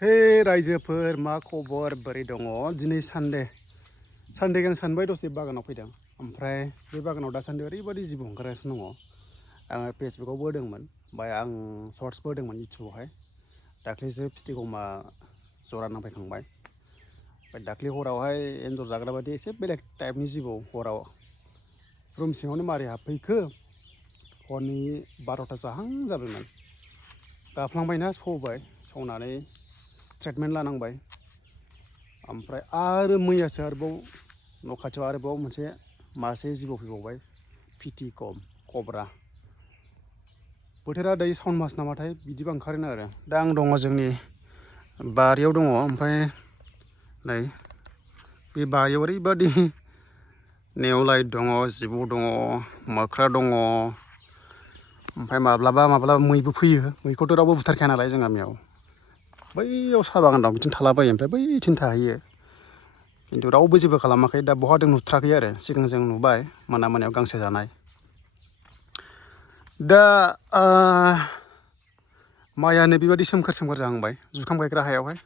हे रायजोफोर मा खबर बोरै दङ दिनै सानदे आं सानबाय दसे बागानाव फैदों ओमफ्राय बे बागानाव दासान्दि ओरैबायदि जिबौ ओंखारगासिनो दङ आङो फेसबुकावबो होदोंमोन ओमफ्राय आं सर्ट्सबो होदोंमोन इउटुबावहाय दाख्लैसो फिथिगमा जरा नांफैखांबाय ओमफ्राय दाख्लै हरावहाय एन्जर जाग्रा बायदि एसे बेलेग टाइपनि जिबौ हराव रुम सिङावनो मारै हाबफैखो हरनि 12ता जाहां जाबायमोन गाफ्लांबायना सौबाय सौनानै ट्रिटमेन्ट लानांबाय ओमफ्राय आरो मैयासो आरोबाव न' खाथियाव आरोबाव मासे जिबौ फैबावबाय फिथिगम कब्रा बोथोरा दायो सावन मास नामाथाय बिदिबा ओंखारोनो आरो दा आं दङ जोंनि बारियाव दङ ओमफ्राय नै बे बारियाव ओरैबादि नेवलाय दङ जिबौ दङ मोख्रा दङ ओमफ्राय माब्लाबा मैबो फैयो मैखौथ' रावबो बुथारखाया नालाय जों गामियाव बैयाव साहा बागान दं बिथिं थालाबायो ओमफ्राय बैथिं थाहैयो खिन्थु रावबो जेबो खालामाखै दा बहा दं नुथाराखै आरो सिगां जों नुबाय मोनायाव गांसो जानाय दा माइयानो बेबायदि सोमखोर जाहांबाय जुखाम गायग्रा हायावहाय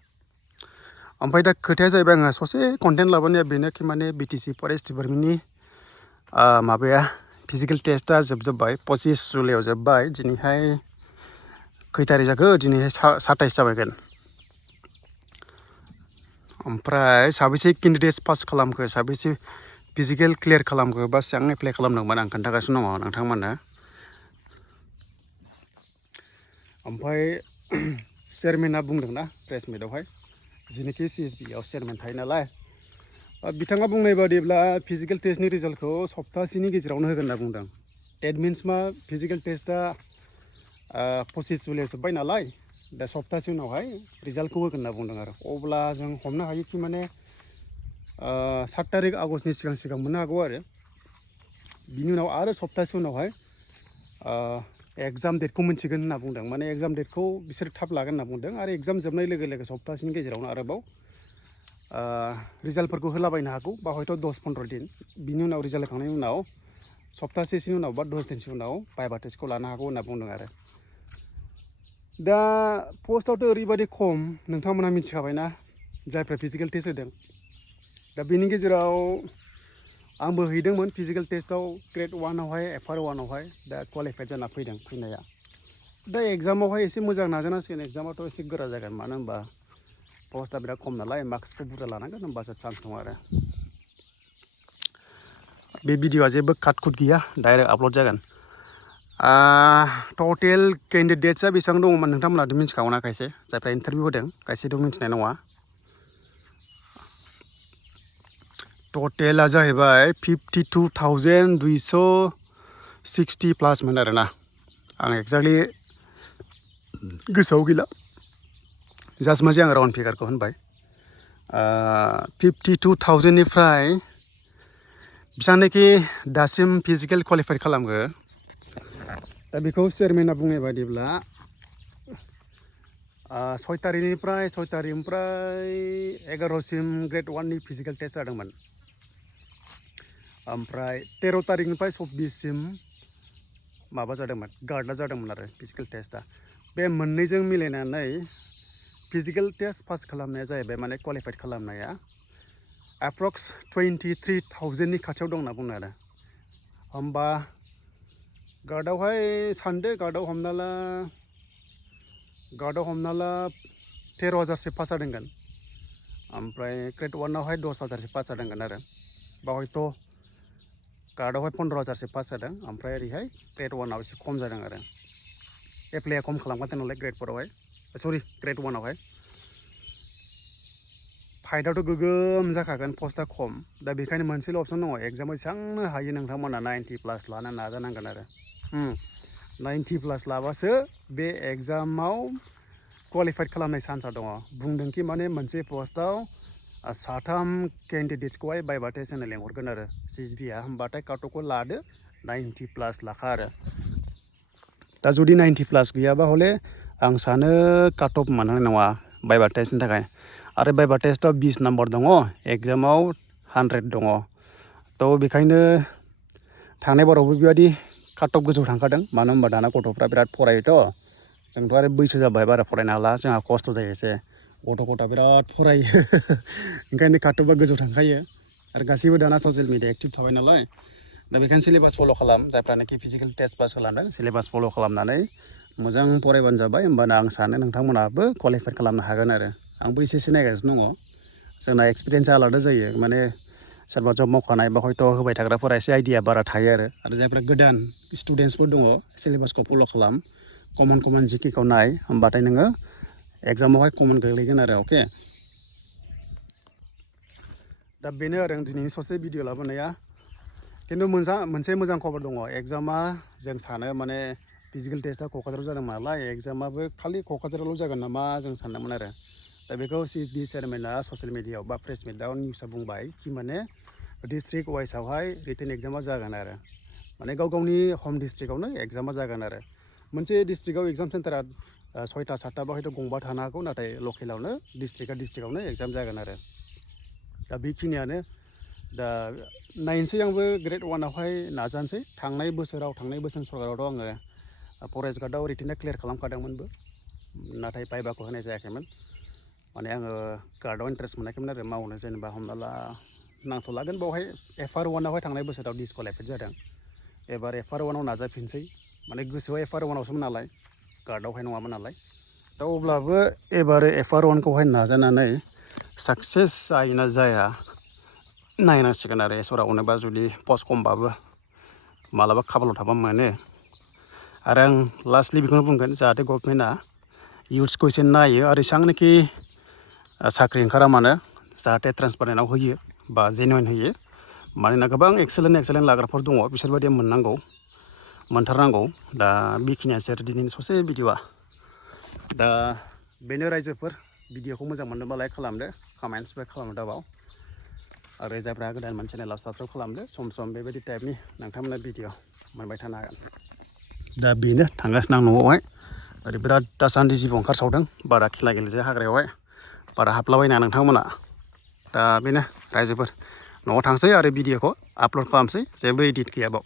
ओमफ्राय दा खोथाया जाहैबाय आङो ससे कन्टेन्ट लाबोनाया बेनोखि माने BTC फरेस्ट डिपार्टमेन्टनि माबाया फिजिकेल टेस्टआ जोबजोब्बाय 25 जुलाइआव जोब्बाय दिनैहाय खै तारिख जाखो दिनैहाय 27 जाबायगोन ओमफ्राय साबेसे केन्डिडेट्स पास खालामखो साबेसे फिजिकेल क्लियार खालामखो बा सिगां एप्लाइ खालामदोंमोन आं खोन्थागासिनो दङ नोंथांमोननो ओमफ्राय चेयारमेना बुंदोंना प्रेस मिटआवहाय जेनोखि CSBआव चेयारमेन थायो नालाय बिथाङा बुंनाय बादिब्ला फिजिकेल टेस्टनि रिजाल्टखौ सप्तासेनि गेजेरावनो होगोन होनना बुंदों डेट मिन्स मा फिजिकेल टेस्टआ 25 जुलाइआव जोब्बाय नालाय दा सप्तासे उनावहाय रिजाल्टखौ होगोन होनना बुंदों आरो अब्ला जों हमनो हायो कि माने 7 तारिख आगष्टनि सिगां मोननो हागौ आरो बिनि उनाव आरो सप्तासे उनावहाय एग्जाम डेटखौ मिन्थिगोन होनना बुंदों माने एग्जाम डेटखौ बिसोर थाब लागोन होनना बुंदों आरो एग्जाम जोबनाय लोगो लोगो सप्तासेनि गेजेरावनो आरोबाव रिजाल्टफोरखौ होलाबायनो हागौ बा हयथ' 10-15 दिन बिनि उनाव रिजाल्ट होखांनायनि उनाव सप्तासेसोनि उनाव बा 10 दिनसो उनाव भाइभा टेस्टखौ लानो हागौ होनना बुंदों आरो दा पस्टआवथ' ओरैबायदि खम नोंथांमोनहा मिथिखाबायना जायफ्रा फिजिकेल टेस्ट होदों दा बेनि गेजेराव आंबो हैदोंमोन फिजिकेल टेस्टआव ग्रेड 1आवहाय FR 1आवहाय दा क्वालिफाइड जाना फैनाया दा एग्जामावहाय एसे मोजां नाजानांसिगोन एग्जामाथ' एसे गोरा जागोन मानो होनबा पस्टआ बिराद खम नालाय मार्क्सखौ बुरजा लानांगोन होमबासो चान्स दं आरो बे भिडिअआ जेबो काट कुट गैया डाइरेक्ट आपल'ड जागोन टटेल केन्डिडेट्सआ बेसेबां दङमोन नोंथांमोनाथ' मिथिखागौना खायसे जायफ्रा इन्टारभिउ होदों खायसेथ' मिथिनाय नङा टटेला जाहैबाय 52,260 प्लासमोन आरोना आं एक्जेक्टलि गोसोआव गैला जास्ट मोनसे आं राउन्ड फिगारखौ होनबाय 52,000निफ्राय बिसांनाखि दासिम फिजिकेल क्वालिफाइड खालामो दा बेखौ चेयारमेना बुंनाय बायदिब्ला 6 तारिखनिफ्राय 11सिम ग्रेड 1नि फिजिकेल टेस्ट जादोंमोन ओमफ्राय 13 तारिखनिफ्राय 24सिम माबा जादोंमोन गार्डआ जादोंमोन आरो फिजिकेल टेस्टआ बे मोननैजों मिलायनानै फिजिकेल टेस्ट पास खालामनाया जाहैबाय माने क्वालिफाइड खालामनाया एप्रक्स 23,000नि खाथियाव दं होनना बुङो आरो होमबा गार्डआवहाय सानदो गार्डआव हमना ला 13,000सो पास जादोंगोन ओमफ्राय ग्रेड 1आवहाय 10,000सो पास जादोंगोन आरो बा हयथ' गार्डआवहाय 15,000सो पास जादों ओमफ्राय ओरैहाय ग्रेड 1आव एसे खम जादों आरो एप्लाइआ खम खालामखादों नालाय ग्रेड 4आवहाय ग्रेड 1आवहाय फाइटआवथ' गोगोम जाखागोन पस्टआ खम दा बेखायनो मोनसेल' अपसन दङ एग्जामाव जेसांनो हायो नोंथांमोना 90+ लानो नाजानांगोन आरो 90+ लाबासो बे एग्जामाव क्वालिफाइड खालामनाय चान्सआ दङ बुंदोंखि माने मोनसे पस्टआव 3 केन्डिडेट्सखौहाय भाइभा टेस्ट होनो लेंहरगोन आरो CSBआ होमबाथाय काटअफखौ लादो 90+ लाखा आरो दा जुदि 90+ गैयाबा हले आं सानो काटअफ मोननाय नङा भाइभा टेस्टनि थाखाय आरो भाइभा टेस्टआव 20 नाम्बार दङ एग्जामाव 100 दङ थ' बेखायनो थांनाय बारावबो बेबायदि काटअफ गोजौ थांखादों मानो होनबा दाना गथ'फ्रा बिराद फरायोथ' जोंथ' आरो बैसो जाबाय बारा फरायनो हाला जोंहा खस्थ' जायो एसे गथ'आ बिराद फरायो ओंखायनो काटअफआ गोजौ थांखायो आरो गासैबो दाना ससियेल मिडिया एक्टिभ थाबाय नालाय दा बेखायनो सिलेबास फल' खालाम जायफ्रानोखि फिजिकेल टेस्ट पास होलांदों सिलेबास फल' खालामनानै मोजां फरायबानो जाबाय होमबाना आं सानो नोंथांमोनाबो क्वालिफाइड खालामनो हागोन आरो आंबो एसे नायगासिनो दङ जोंना एक्सपिरियेन्सा आलादा जायो माने सोरबा जब मावखानाय बा हयथ' होबाय थाग्राफोरा एसे आइडिया बारा थायो आरो जायफ्रा गोदान स्टुडेन्टसफोर दङ सिलेबासखौ फल' खालाम कमन जिकेखौ नाय होमबाथाय नोङो एग्जामावहाय कमन गोग्लैगोन आरो अके दा बेनो आरो आं दिनैनि ससे भिडिअ लाबोनाया खिन्थु मोनसे मोजां खबर दङ एग्जामा जों सानो माने फिजिकेल टेस्टआ क'क्राझाराव जादों नालाय एग्जामाबो खालि क'क्राझारावल' जागोन नामा जों सानदोंमोन आरो दा बेखौ CSD चेयारमेना ससियेल मिडियाआव बा प्रेस मिटआव निउसआव बुंबाय कि माने डिस्ट्रिक्ट वाइसआवहाय रिटेन एग्जामा जागोन आरो माने गाव गावनि हम डिस्ट्रिक्टआवनो एग्जामा जागोन आरो मोनसे डिस्ट्रिक्टआव एग्जाम सेन्टारा 6टा 7टा बा हयथ' गंबा थानो हागौ नाथाय लकेलावनो डिस्ट्रिक्टआवनो एग्जाम जागोन आरो दा बेखिनियानो दा नायनोसै आंबो ग्रेड 1आवहाय नाजानोसै थांनाय बोसोर सरकारावथ' आङो फरेस्ट गार्डआव रिटेनआ क्लियार खालामखादोंमोनबो नाथाय भाइभाखौ होनाय जायाखैमोन माने आङो गार्डआव इन्टारेस्ट मोनाखैमोन आरो मावनो जेनेबा हमना ला नांथ'लागोन बावहाय FR 1आवहाय थांनाय बोसोराव डिसक्वालिफाइड जादों एबार FR 1आव नाजाफिनसै माने गोसोआ FR 1आवसोमोन नालाय गार्डआवहाय नङामोन नालाय दा अब्लाबो एबार FR 1खौहाय नाजानानै साक्सेस जायोना जाया नायनांसिगोन आरो इसोरा अनोबा जुदि पस्ट खमबाबो मालाबा खाफालाव थाबा मोनो आरो आं लास्टलि बेखौनो बुंगोन जाहाथे गभर्नमेन्टआ इयुथ्सखौ एसे नायो आरो एसेबांनाखि साख्रि ओंखारा मानो जाहाथे ट्रान्सपारेन्टआव होयो बा जेनुइन होयो मानोना गोबां एक्सेलेन्ट लाग्राफोर दङ बिसोरबायदि मोनथारनांगौ दा बेखिनियासै आरो दिनैनि ससे भिडिअआ दा बेनो रायजोफोर भिडिअखौ मोजां मोनोबा लाइक खालामदो कमेन्ट्सबो खालामनो दाबाव आरो जायफ्रा गोदान चेनेलाव साबस्क्राइब खालामदो सम बेबायदि टाइपनि नोंथांमोना भिडिअ मोनबाय थानो हागोन दा बेनो थांगासिनो आं न'आवहाय ओरै बिराद दासान्दि जिबौ ओंखारसावदों बारा खेला गेलेजाया हाग्रायावहाय बारा हाबलाबायनाङा नोंथांमोना दा बेनो रायजोफोर न'आव थांसै आरो भिडिअखौ आपल'ड खालामसै जेबो इडिट गैयाबाव